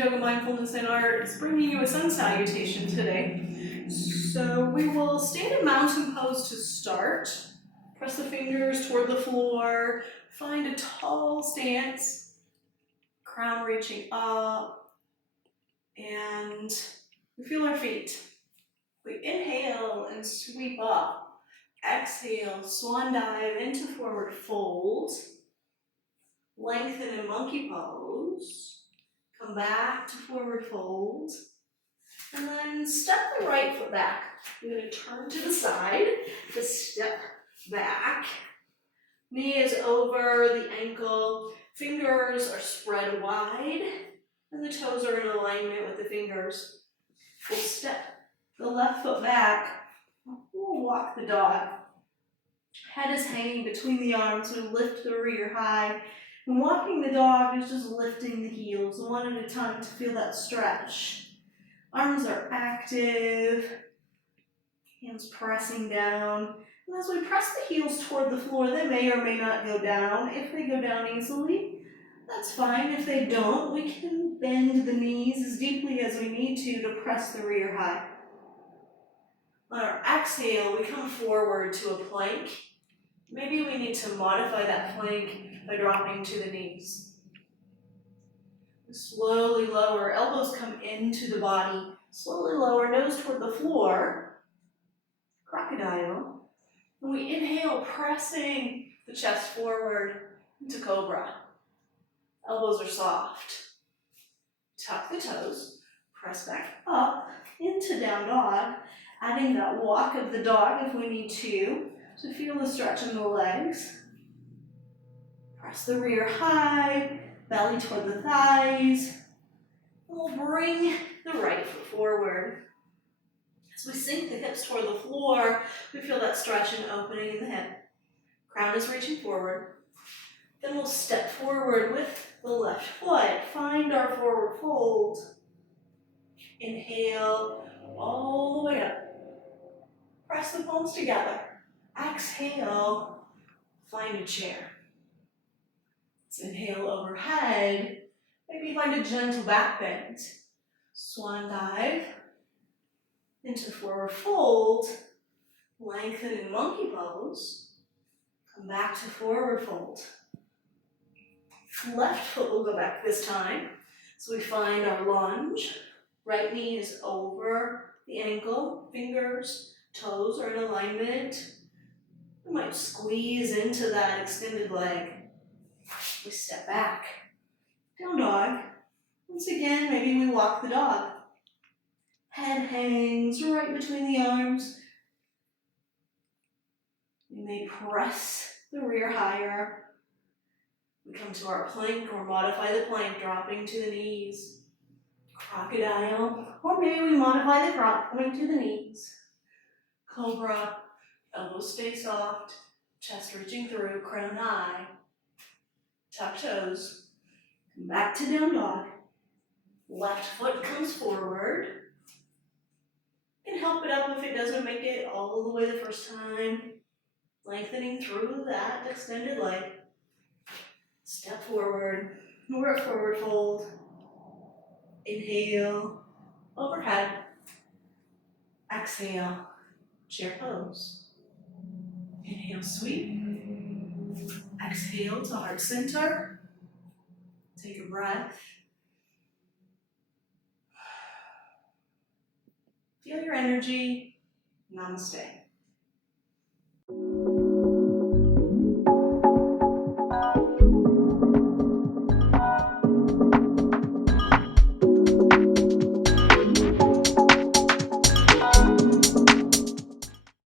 Yoga, Mindfulness, and Art is bringing you a sun salutation today. So we will stand in mountain pose to start. Press the fingers toward the floor. Find a tall stance. Crown reaching up. And we feel our feet. We inhale and sweep up. Exhale, swan dive into forward fold. Lengthen in monkey pose. Come back to forward fold. And then step the right foot back. You're going to turn to the side to step back. Knee is over the ankle. Fingers are spread wide. And the toes are in alignment with the fingers. We'll step the left foot back. We'll walk the dog. Head is hanging between the arms. We lift the rear high. And walking the dog is just lifting the heels one at a time to feel that stretch. Arms are active. Hands pressing down. And as we press the heels toward the floor, they may or may not go down. If they go down easily, that's fine. If they don't, we can bend the knees as deeply as we need to press the rear high. On our exhale, we come forward to a plank. Maybe we need to modify that plank by dropping to the knees. Slowly lower, elbows come into the body. Slowly lower, nose toward the floor. Crocodile. And we inhale, pressing the chest forward into cobra. Elbows are soft. Tuck the toes. Press back up into down dog. Adding that walk of the dog if we need to feel the stretch in the legs. Press the rear high, belly toward the thighs. We'll bring the right foot forward. As we sink the hips toward the floor, we feel that stretch and opening in the hip. Crown is reaching forward. Then we'll step forward with the left foot. Find our forward fold. Inhale all the way up. Press the palms together. Exhale, find a chair. Let's inhale overhead. Maybe find a gentle back bend. Swan dive into forward fold. Lengthen in monkey pose. Come back to forward fold. Left foot will go back this time. So we find our lunge. Right knee is over the ankle. Fingers, toes are in alignment. We might squeeze into that extended leg. We step back. Down dog. Once again, maybe we walk the dog. Head hangs right between the arms. We may press the rear higher. We come to our plank or modify the plank, dropping to the knees. Crocodile. Or maybe we modify the crop, coming to the knees. Cobra. Elbows stay soft. Chest reaching through, crown high. Tuck toes. Come back to down dog. Left foot comes forward. You can help it up if it doesn't make it all the way the first time. Lengthening through that extended leg. Step forward. We're at forward fold. Inhale. Overhead. Exhale. Chair pose. Inhale, sweep. Exhale to heart center. Take a breath. Feel your energy. Namaste.